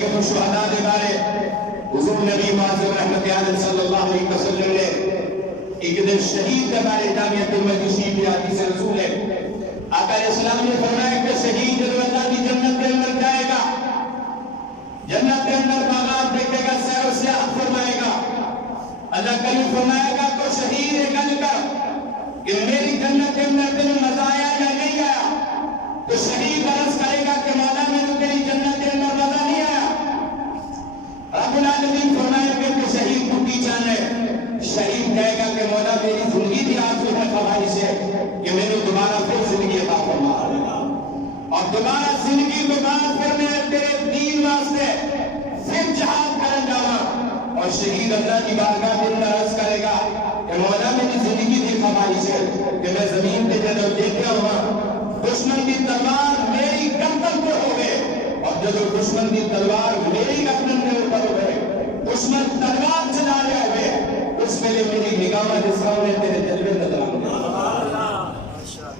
کہ وہ شہداء دے بارے حضور نبی معظم رحمت عالم صلی اللہ علیہ وسلم نے ایک دن شہید کے بارے جامعہ ترمذی شریف کی حدیث رسول ہے آقا علیہ السلام نے فرمایا کہ شہید جو اللہ کی جنت کے اندر جائے گا، جنت کے اندر باغات دیکھے گا، سیر و سیاحت فرمائے گا، اللہ کریم فرمائے گا تو شہید گل کر کہ میری جنت کے اندر تمہیں مزہ آیا یا نہیں آیا؟ تو شہید عرض کرے گا کہ مولا میں تو تیری جنت کے اندر مزہ نہیں آیا۔ رب العالمین فرمائے گا کہ شہید کو کی جان ہے، شہید کہے گا کہ مولا میری زندگی بھی آرزو ہے، خواہش ہے کہ میں نے دوبارہ پھر زندگی عطا فرما اور دوبارہ زندگی کو بعد پھر میں تیرے دین واسطے پھر جہاد کرن جاواں۔ اور شہید اللہ کی بارگاہ میں اندر عرض کرے گا کہ مولا میری زندگی کی خواہش ہے کہ میں زمین پہ جب دیکھا ہوا دشمن کی تلوار میری گردن پہ ہو گئے، اور جب دشمن کی تلوار میری گردن کے اوپر ہو گئے، دشمن تلوار چلا رہے ہوئے، اس ویلے میری نگاہ جس سامنے